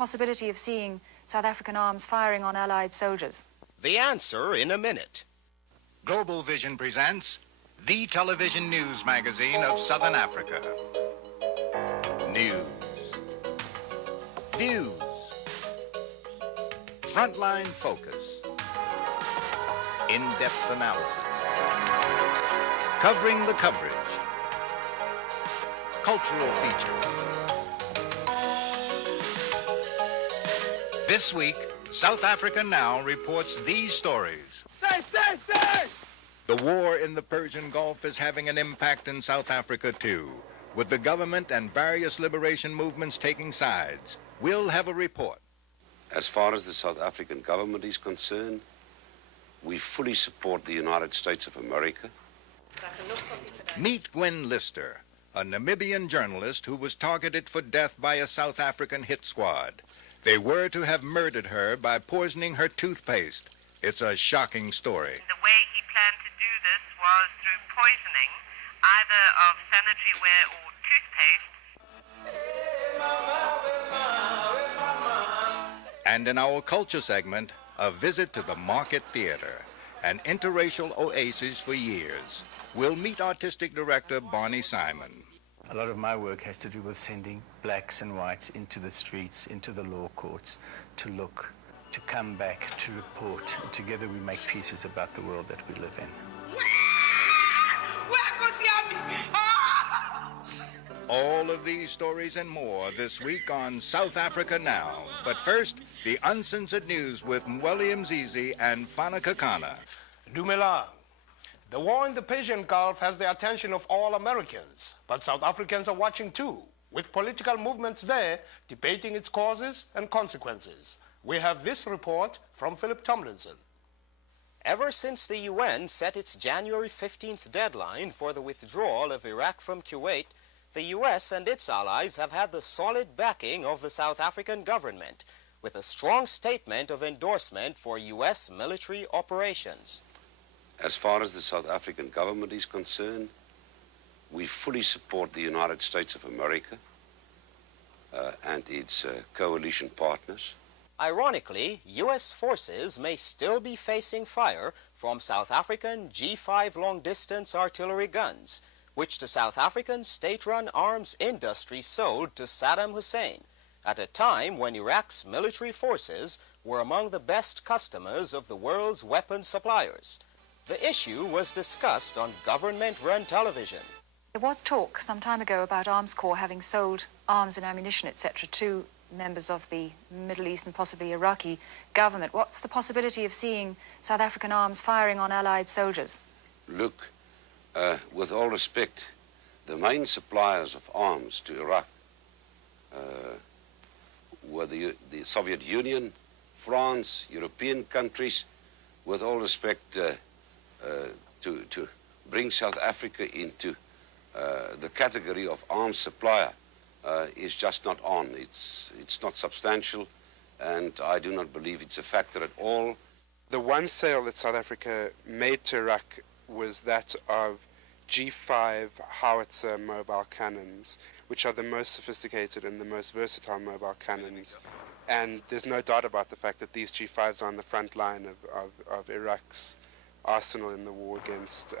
possibility of seeing South African arms firing on Allied soldiers? The answer in a minute. Global Vision presents the television news magazine of Southern Africa. News. Views. Frontline Focus. In-depth analysis. Covering the coverage. Cultural features. This week, South Africa Now reports these stories. Stay! The war in the Persian Gulf is having an impact in South Africa, too, with the government and various liberation movements taking sides. We'll have a report. As far as the South African government is concerned, we fully support the United States of America. Meet Gwen Lister, a Namibian journalist who was targeted for death by a South African hit squad. They were to have murdered her by poisoning her toothpaste. It's a shocking story. The way he planned to do this was through poisoning, either of sanitary ware or toothpaste. And in our culture segment, a visit to the Market Theater, an interracial oasis for years. We'll meet artistic director Barney Simon. A lot of my work has to do with sending blacks and whites into the streets, into the law courts, to look, to come back, to report. And together we make pieces about the world that we live in. All of these stories and more this week on South Africa Now. But first, the uncensored news with Mweli Mzizi and Fana Kekana. Dumelang. The war in the Persian Gulf has the attention of all Americans, but South Africans are watching too, with political movements there debating its causes and consequences. We have this report from Phillip Tomlinson. Ever since the UN set its January 15th deadline for the withdrawal of Iraq from Kuwait, the US and its allies have had the solid backing of the South African government, with a strong statement of endorsement for US military operations. As far as the South African government is concerned, we fully support the United States of America and its coalition partners. Ironically, US forces may still be facing fire from South African G5 long-distance artillery guns, which the South African state-run arms industry sold to Saddam Hussein at a time when Iraq's military forces were among the best customers of the world's weapons suppliers. The issue was discussed on government-run television. There was talk some time ago about Armscor having sold arms and ammunition, etc., to members of the Middle East and possibly Iraqi government. What's the possibility of seeing South African arms firing on Allied soldiers? Look, with all respect, the main suppliers of arms to Iraq were the Soviet Union, France, European countries. With all respect, to bring South Africa into the category of arms supplier is just not on. It's not substantial, and I do not believe it's a factor at all. The one sale that South Africa made to Iraq was that of G5 howitzer mobile cannons, which are the most sophisticated and the most versatile mobile cannons. And there's no doubt about the fact that these G5s are on the front line of Iraq's arsenal in the war against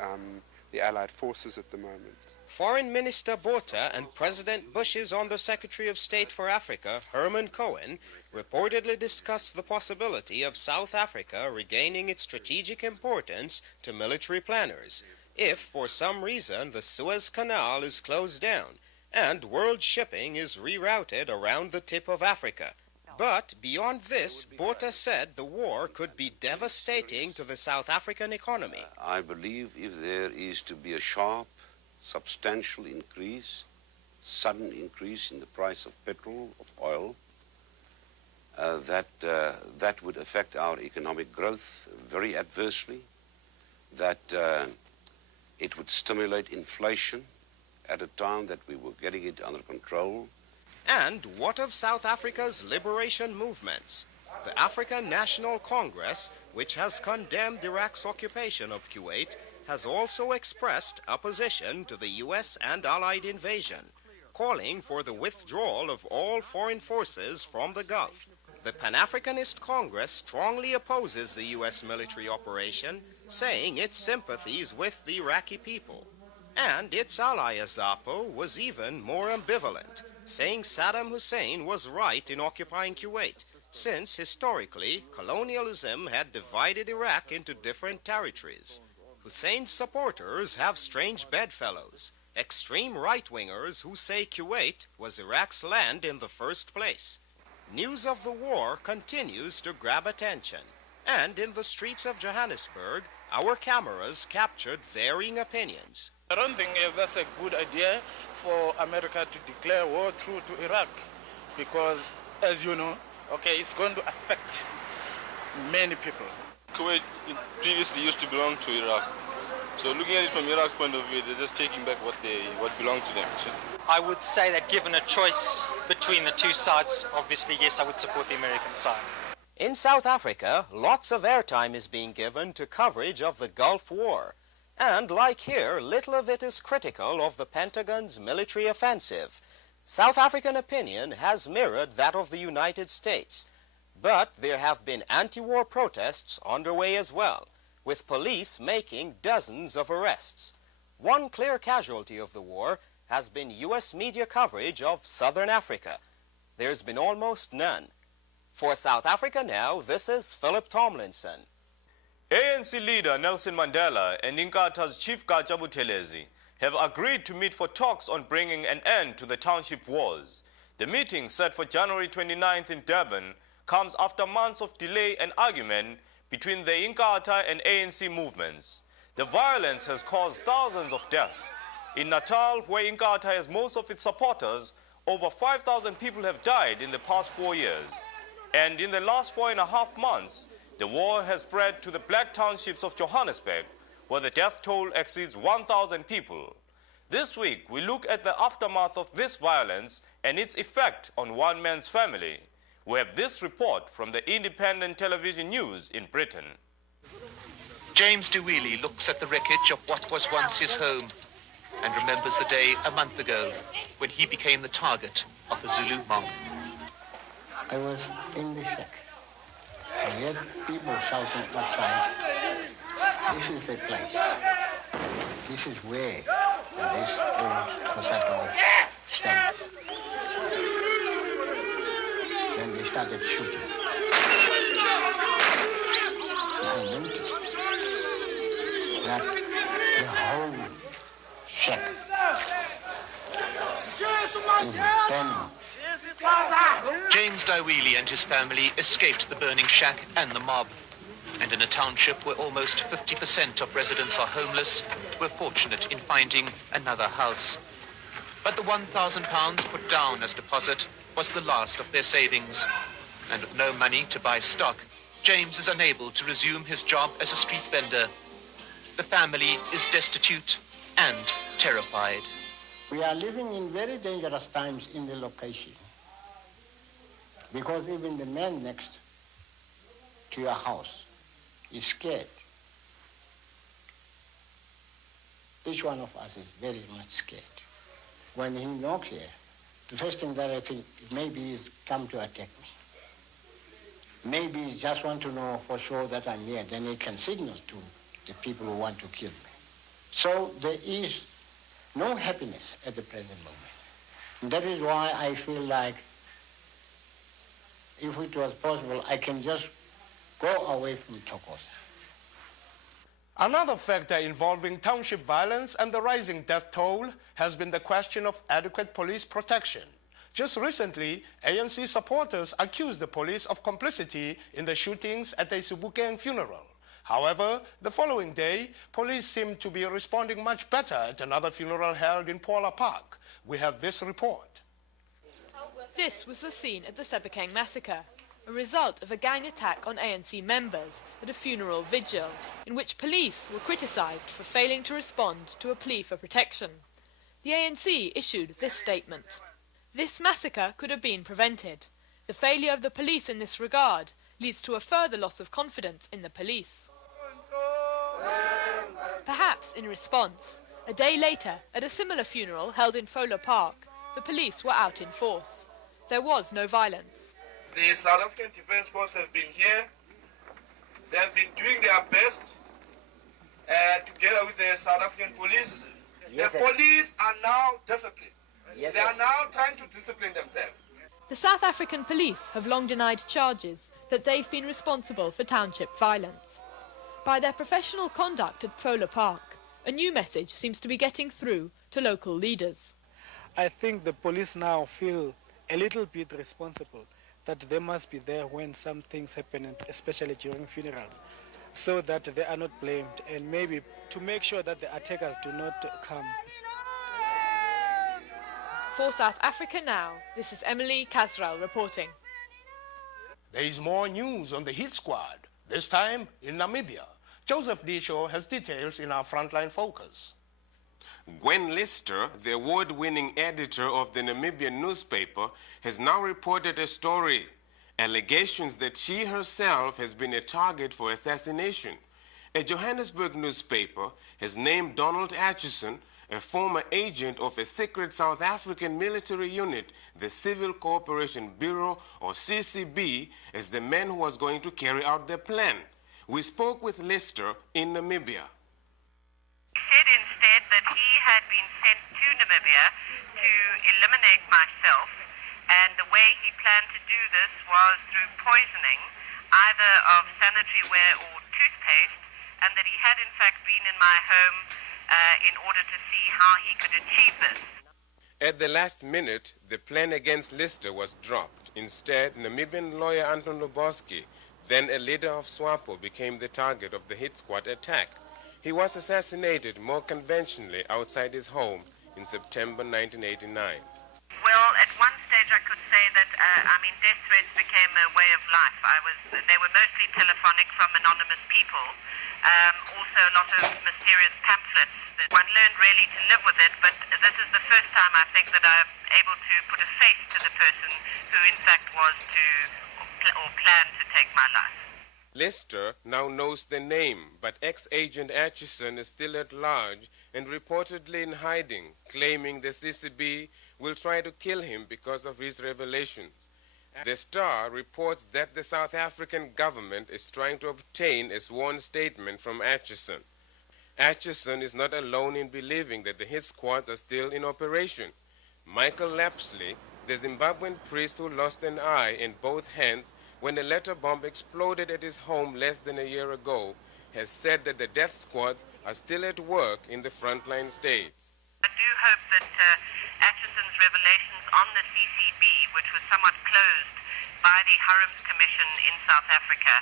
the Allied forces at the moment. Foreign Minister Botha and President Bush's Under-Secretary of State for Africa, Herman Cohen, reportedly discussed the possibility of South Africa regaining its strategic importance to military planners if, for some reason, the Suez Canal is closed down and world shipping is rerouted around the tip of Africa. But beyond this, Botha said the war could be devastating to the South African economy. I believe if there is to be a sharp, substantial increase, sudden increase in the price of petrol, of oil, that would affect our economic growth very adversely, that it would stimulate inflation at a time that we were getting it under control. And what of South Africa's liberation movements? The African National Congress, which has condemned Iraq's occupation of Kuwait, has also expressed opposition to the US and Allied invasion, calling for the withdrawal of all foreign forces from the Gulf. The Pan Africanist Congress strongly opposes the U.S. military operation, saying its sympathies with the Iraqi people. And its ally AZAPO was even more ambivalent, saying Saddam Hussein was right in occupying Kuwait, since historically colonialism had divided Iraq into different territories. Hussein's supporters have strange bedfellows, extreme right-wingers who say Kuwait was Iraq's land in the first place. News of the war continues to grab attention, and in the streets of Johannesburg, our cameras captured varying opinions. I don't think that's a good idea for America to declare war through to Iraq, because, as you know, it's going to affect many people. Kuwait previously used to belong to Iraq. So looking at it from Iraq's point of view, they're just taking back what belonged to them. I would say that given a choice between the two sides, obviously, yes, I would support the American side. In South Africa, lots of airtime is being given to coverage of the Gulf War. And like here, little of it is critical of the Pentagon's military offensive. South African opinion has mirrored that of the United States. But there have been anti-war protests underway as well, with police making dozens of arrests. One clear casualty of the war has been U.S. media coverage of Southern Africa. There's been almost none. For South Africa now, this is Phillip Tomlinson. ANC leader Nelson Mandela and Inkatha's Chief Gatsha Buthelezi have agreed to meet for talks on bringing an end to the township wars. The meeting, set for January 29th in Durban, comes after months of delay and argument between the Inkatha and ANC movements. The violence has caused thousands of deaths. In Natal, where Inkatha has most of its supporters, over 5,000 people have died in the past 4 years. And in the last 4.5 months, the war has spread to the black townships of Johannesburg, where the death toll exceeds 1,000 people. This week, we look at the aftermath of this violence and its effect on one man's family. We have this report from the Independent Television News in Britain. James Dywili looks at the wreckage of what was once his home and remembers the day a month ago when he became the target of the Zulu mob. I was in the shack. I heard people shouting outside, "This is the place. This is where this old Takoza stands." Then they started shooting. I noticed that the whole shack is burning. James Dywili and his family escaped the burning shack and the mob. And in a township where almost 50% of residents are homeless, we're fortunate in finding another house. But the £1,000 put down as deposit was the last of their savings. And with no money to buy stock, James is unable to resume his job as a street vendor. The family is destitute and terrified. We are living in very dangerous times in the location, because even the man next to your house is scared. Each one of us is very much scared. When he knocks here, the first thing that I think, maybe he's come to attack me. Maybe he just want to know for sure that I'm here, then he can signal to the people who want to kill me. So there is no happiness at the present moment. And that is why I feel like if it was possible, I can just go away from Takoza. Another factor involving township violence and the rising death toll has been the question of adequate police protection. Just recently, ANC supporters accused the police of complicity in the shootings at a Sebokeng funeral. However, the following day, police seemed to be responding much better at another funeral held in Paula Park. We have this report. This was the scene at the Sebokeng massacre, a result of a gang attack on ANC members at a funeral vigil, in which police were criticised for failing to respond to a plea for protection. The ANC issued this statement: "This massacre could have been prevented. The failure of the police in this regard leads to a further loss of confidence in the police." Perhaps in response, a day later, at a similar funeral held in Fola Park, the police were out in force. There was no violence. The South African Defence Force have been here. They have been doing their best together with the South African police. Yes, the police are now disciplined. Yes, they are now trying to discipline themselves. The South African police have long denied charges that they've been responsible for township violence. By their professional conduct at Prola Park, a new message seems to be getting through to local leaders. I think the police now feel a little bit responsible, that they must be there when some things happen, especially during funerals, so that they are not blamed, and maybe to make sure that the attackers do not come. For South Africa Now, this is Emily Kasriel reporting. There is more news on the hit squad, this time in Namibia. Joseph Diescho has details in our Frontline Focus. Gwen Lister, the award-winning editor of the Namibian newspaper, has now reported a story. Allegations that she herself has been a target for assassination. A Johannesburg newspaper has named Donald Atchison, a former agent of a secret South African military unit, the Civil Cooperation Bureau, or CCB, as the man who was going to carry out the plan. We spoke with Lister in Namibia. He said instead that he had been sent to Namibia to eliminate myself, and the way he planned to do this was through poisoning either of sanitary ware or toothpaste, and that he had in fact been in my home in order to see how he could achieve this. At the last minute, the plan against Lister was dropped. Instead, Namibian lawyer Anton Lubowski, then a leader of SWAPO, became the target of the hit squad attack. He was assassinated more conventionally outside his home in September 1989. Well, at one stage I could say that, death threats became a way of life. They were mostly telephonic from anonymous people. Also a lot of mysterious pamphlets. That one learned really to live with it, but this is the first time I think that I'm able to put a face to the person who in fact was or planned to take my life. Lister now knows the name, but ex-agent Atchison is still at large and reportedly in hiding, claiming the CCB will try to kill him because of his revelations. The Star reports that the South African government is trying to obtain a sworn statement from Atchison. Atchison is not alone in believing that the hit squads are still in operation. Michael Lapsley, the Zimbabwean priest who lost an eye and both hands when a letter bomb exploded at his home less than a year ago, has said that the death squads are still at work in the frontline states. I do hope that Atchison's revelations on the CCB, which was somewhat closed by the Harms Commission in South Africa,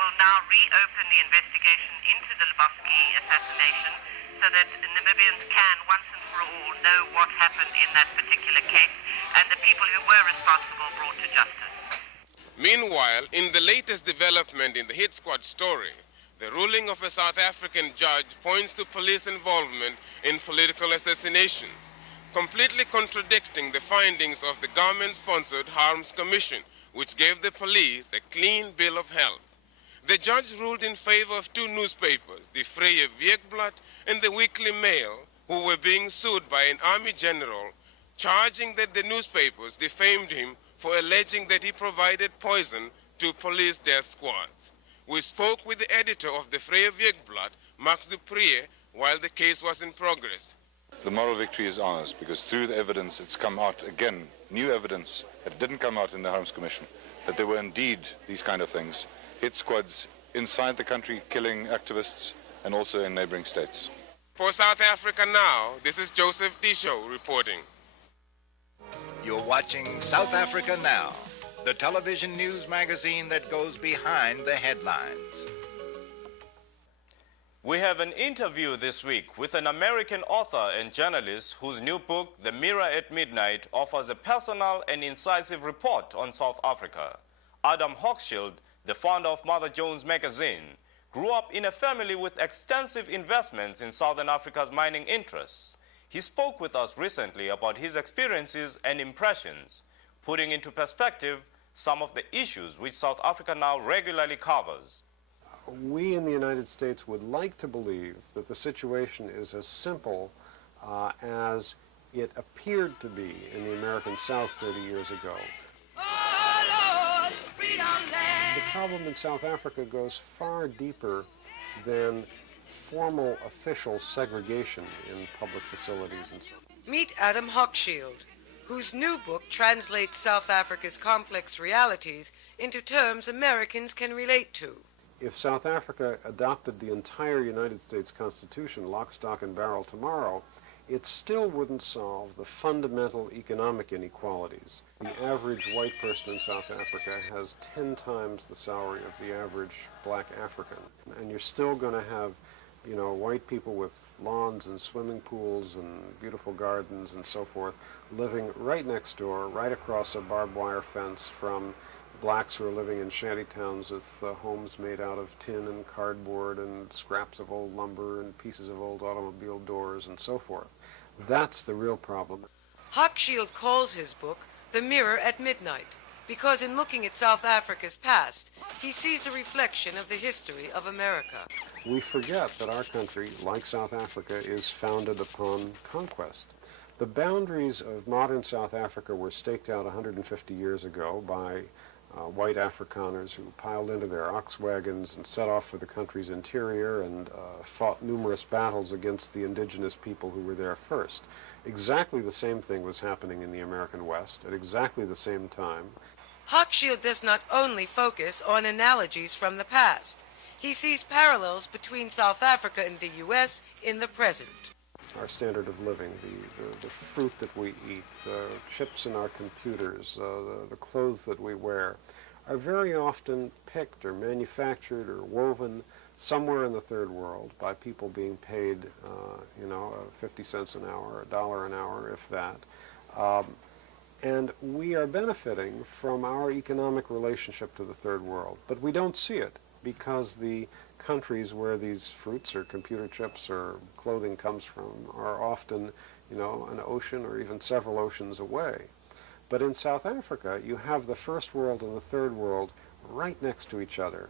will now reopen the investigation into the Lubowski assassination so that Namibians can, once and for all, know what happened in that particular case and the people who were responsible brought to justice. Meanwhile, in the latest development in the hit squad story, the ruling of a South African judge points to police involvement in political assassinations, completely contradicting the findings of the government-sponsored Harms Commission, which gave the police a clean bill of health. The judge ruled in favor of two newspapers, the Vrye Weekblad and the Weekly Mail, who were being sued by an army general, charging that the newspapers defamed him for alleging that he provided poison to police death squads. We spoke with the editor of the Vrye Weekblad, Max du Preez, while the case was in progress. The moral victory is ours because through the evidence it's come out again, new evidence that didn't come out in the Harms Commission, that there were indeed these kind of things, hit squads inside the country killing activists and also in neighboring states. For South Africa Now, this is Joseph Diescho reporting. You're watching South Africa Now, the television news magazine that goes behind the headlines. We have an interview this week with an American author and journalist whose new book, The Mirror at Midnight, offers a personal and incisive report on South Africa. Adam Hochschild, the founder of Mother Jones magazine, grew up in a family with extensive investments in Southern Africa's mining interests. He spoke with us recently about his experiences and impressions, putting into perspective some of the issues which South Africa Now regularly covers. We in the United States would like to believe that the situation is as simple as it appeared to be in the American South 30 years ago. The problem in South Africa goes far deeper than formal official segregation in public facilities and so on. Meet Adam Hochschild, whose new book translates South Africa's complex realities into terms Americans can relate to. If South Africa adopted the entire United States Constitution, lock, stock, and barrel tomorrow, it still wouldn't solve the fundamental economic inequalities. The average white person in South Africa has 10 times the salary of the average black African. And you're still going to have, you know, white people with lawns and swimming pools and beautiful gardens and so forth living right next door, right across a barbed wire fence from blacks who are living in shanty towns with homes made out of tin and cardboard and scraps of old lumber and pieces of old automobile doors and so forth. That's the real problem. Hochschild calls his book The Mirror at Midnight, because in looking at South Africa's past, he sees a reflection of the history of America. We forget that our country, like South Africa, is founded upon conquest. The boundaries of modern South Africa were staked out 150 years ago by white Afrikaners who piled into their ox wagons and set off for the country's interior and fought numerous battles against the indigenous people who were there first. Exactly the same thing was happening in the American West at exactly the same time. Hochschild does not only focus on analogies from the past. He sees parallels between South Africa and the U.S. in the present. Our standard of living, the fruit that we eat, the chips in our computers, the clothes that we wear, are very often picked or manufactured or woven somewhere in the third world by people being paid, 50 cents an hour, $1 an hour, if that. And we are benefiting from our economic relationship to the third world, but we don't see it because the countries where these fruits or computer chips or clothing comes from are often, an ocean or even several oceans away. But in South Africa, you have the first world and the third world right next to each other.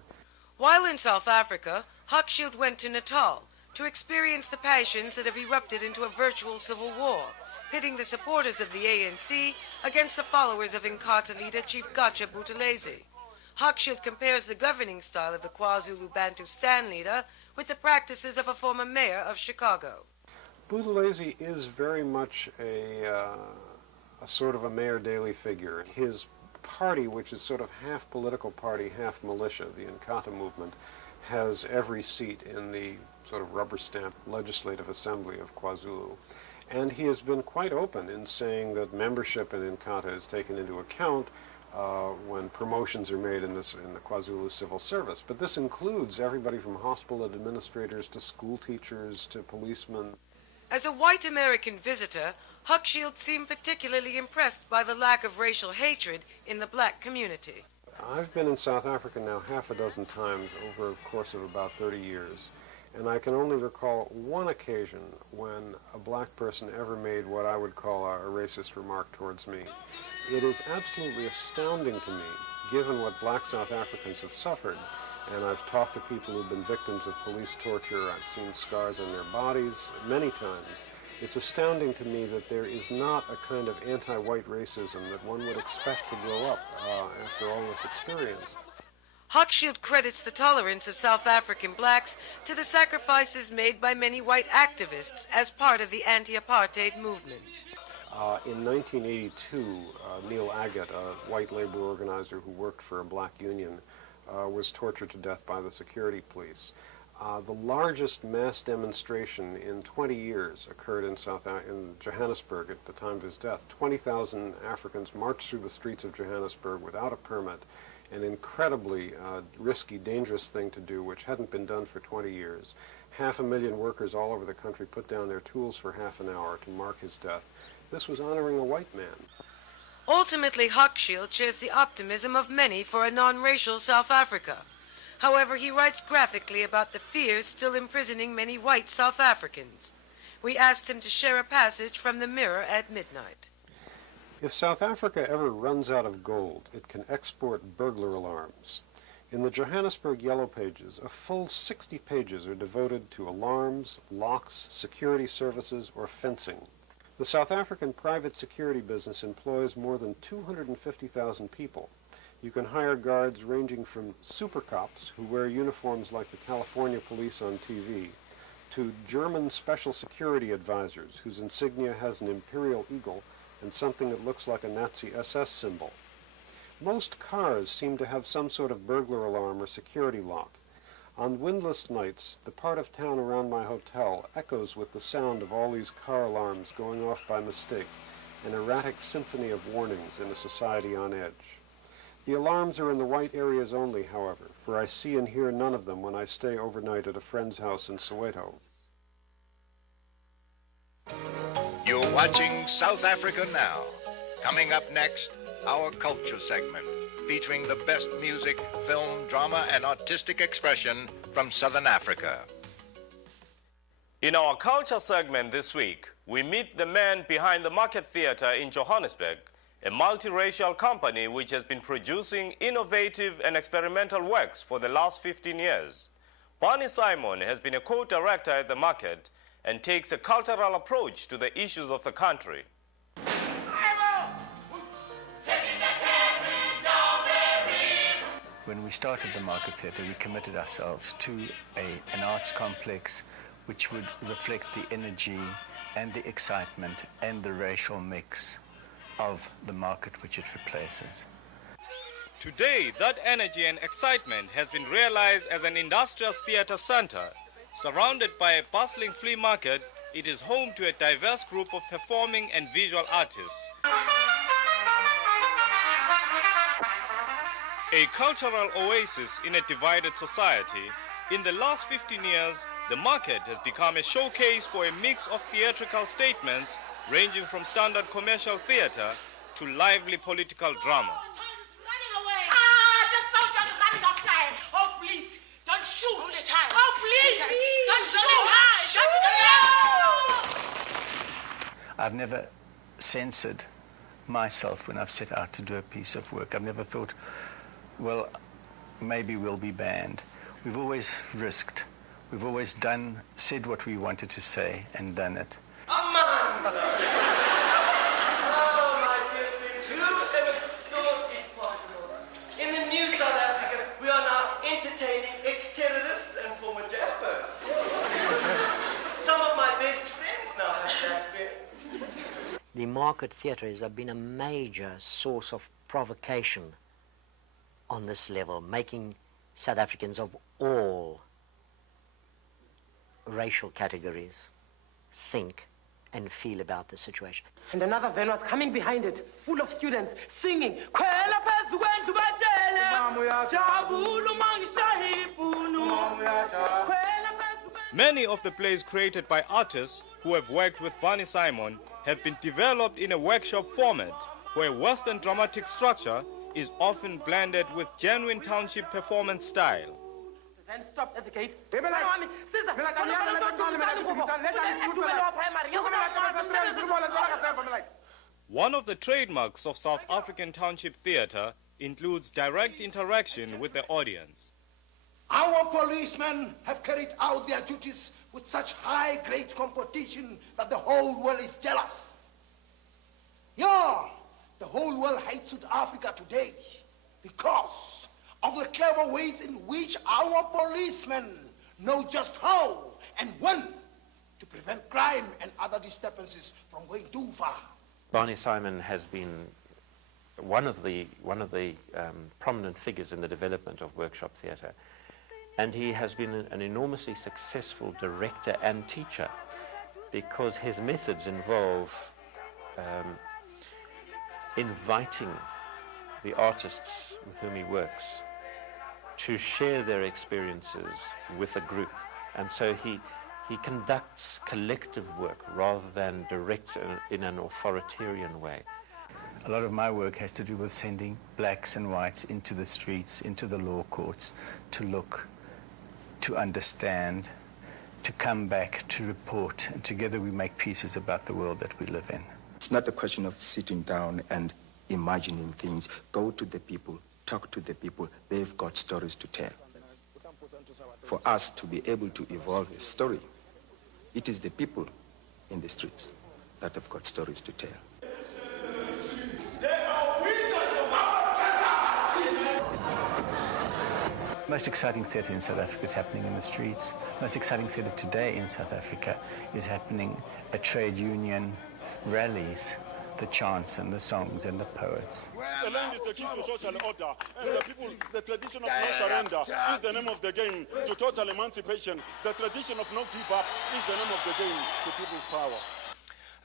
While in South Africa, Hochschild went to Natal to experience the passions that have erupted into a virtual civil war, pitting the supporters of the ANC against the followers of Inkatha leader Chief Gatsha Buthelezi. Hochschild compares the governing style of the KwaZulu Bantustan leader with the practices of a former mayor of Chicago. Buthelezi is very much a sort of a Mayor Daley figure. His party, which is sort of half political party, half militia, the Inkatha movement, has every seat in the sort of rubber stamp legislative assembly of KwaZulu. And he has been quite open in saying that membership in Inkatha is taken into account when promotions are made in the KwaZulu civil service. But this includes everybody from hospital administrators to school teachers to policemen. As a white American visitor, Hochschild seemed particularly impressed by the lack of racial hatred in the black community. I've been in South Africa now half a dozen times over the course of about 30 years, and I can only recall one occasion when a black person ever made what I would call a racist remark towards me. It is absolutely astounding to me, given what black South Africans have suffered, and I've talked to people who've been victims of police torture. I've seen scars on their bodies many times. It's astounding to me that there is not a kind of anti-white racism that one would expect to grow up after all this experience. Hochschild credits the tolerance of South African blacks to the sacrifices made by many white activists as part of the anti-apartheid movement. In 1982, Neil Agate, a white labor organizer who worked for a black union, was tortured to death by the security police. The largest mass demonstration in 20 years occurred in Johannesburg at the time of his death. 20,000 Africans marched through the streets of Johannesburg without a permit, an incredibly risky, dangerous thing to do, which hadn't been done for 20 years. 500,000 workers all over the country put down their tools for half an hour to mark his death. This was honoring a white man. Ultimately, Hochschild shares the optimism of many for a non-racial South Africa. However, he writes graphically about the fears still imprisoning many white South Africans. We asked him to share a passage from The Mirror at Midnight. If South Africa ever runs out of gold, it can export burglar alarms. In the Johannesburg Yellow Pages, a full 60 pages are devoted to alarms, locks, security services, or fencing. The South African private security business employs more than 250,000 people. You can hire guards ranging from super cops, who wear uniforms like the California police on TV, to German special security advisors, whose insignia has an imperial eagle and something that looks like a Nazi SS symbol. Most cars seem to have some sort of burglar alarm or security lock. On windless nights, the part of town around my hotel echoes with the sound of all these car alarms going off by mistake, an erratic symphony of warnings in a society on edge. The alarms are in the white areas only, however, for I see and hear none of them when I stay overnight at a friend's house in Soweto. You're watching South Africa Now. Coming up next, our culture segment, featuring the best music, film, drama, and artistic expression from Southern Africa. In our culture segment this week, we meet the man behind the Market Theatre in Johannesburg, a multiracial company which has been producing innovative and experimental works for the last 15 years. Barney Simon has been a co-director at the Market and takes a cultural approach to the issues of the country. When we started the Market Theatre, we committed ourselves to an arts complex which would reflect the energy and the excitement and the racial mix of the market which it replaces. Today, that energy and excitement has been realized as an industrious theatre center. Surrounded by a bustling flea market, it is home to a diverse group of performing and visual artists. A cultural oasis in a divided society, in the last 15 years, the Market has become a showcase for a mix of theatrical statements ranging from standard commercial theatre to lively political drama. Oh, please, don't shoot. Oh, please, don't shoot. I've never censored myself when I've set out to do a piece of work. I've never thought, well, maybe we'll be banned. We've always risked. We've always said what we wanted to say and done it. Oh, my dear friends, who ever thought it possible? In the new South Africa, we are now entertaining ex-terrorists and former jailbirds. Some of my best friends now have black friends. The Market Theatre has been a major source of provocation on this level, making South Africans of all racial categories think and feel about the situation. And another van was coming behind it, full of students, singing. Many of the plays created by artists who have worked with Barney Simon have been developed in a workshop format where Western dramatic structure is often blended with genuine township performance style. The van stopped at the gate. One of the trademarks of South African township theatre includes direct interaction with the audience. Our policemen have carried out their duties with such high-grade competition that the whole world is jealous. Yeah, the whole world hates South Africa today because of the clever ways in which our policemen know just how and when to prevent crime and other disturbances from going too far. Barney Simon has been one of the prominent figures in the development of workshop theatre, and he has been an enormously successful director and teacher because his methods involve inviting the artists with whom he works to share their experiences with a group, and so he conducts collective work rather than directs in an authoritarian way. A lot of my work has to do with sending blacks and whites into the streets, into the law courts, to look, to understand, to come back, to report, and together we make pieces about the world that we live in. It's not a question of sitting down and imagining things. Go to the people, talk to the people. They've got stories to tell. For us to be able to evolve a story, it is the people in the streets. that have got stories to tell. Most exciting theatre in South Africa is happening in the streets. Most exciting theatre today in South Africa is happening at trade union rallies, the chants and the songs and the poets. The land is the key to social order, and the people, the tradition of no surrender is the name of the game to total emancipation. The tradition of no give up is the name of the game to people's power.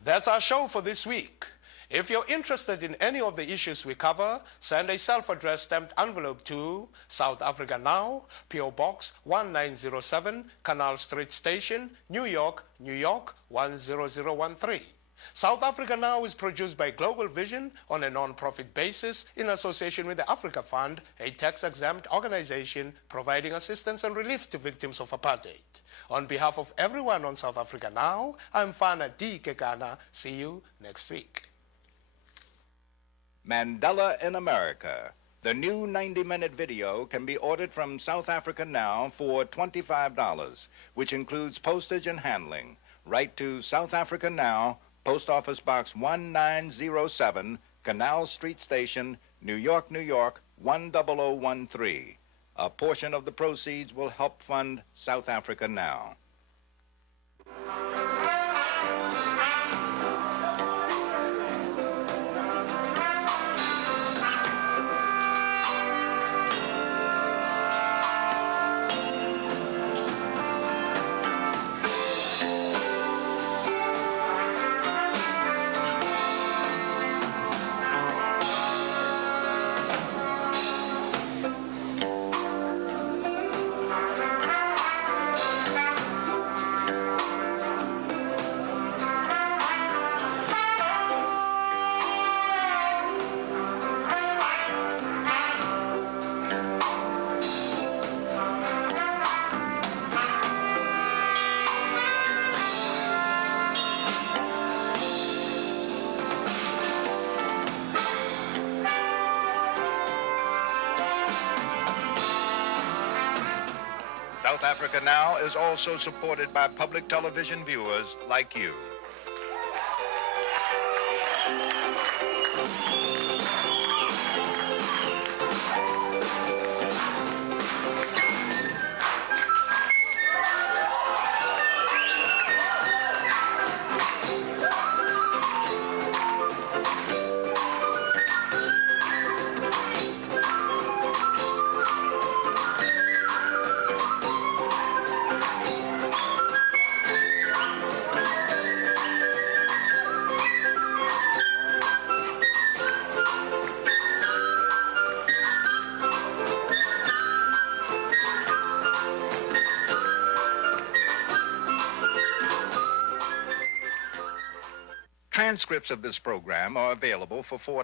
That's our show for this week. If you're interested in any of the issues we cover, send a self-addressed stamped envelope to South Africa Now, P.O. Box 1907, Canal Street Station, New York, New York 10013. South Africa Now is produced by Global Vision on a non-profit basis in association with the Africa Fund, a tax-exempt organization providing assistance and relief to victims of apartheid. On behalf of everyone on South Africa Now, I'm Fana D. Kekana. See you next week. Mandela in America. The new 90-minute video can be ordered from South Africa Now for $25, which includes postage and handling. Write to South Africa Now, Post Office Box 1907, Canal Street Station, New York, New York 10013. A portion of the proceeds will help fund South Africa Now. South Africa Now is also supported by public television viewers like you. Transcripts of this program are available for $4.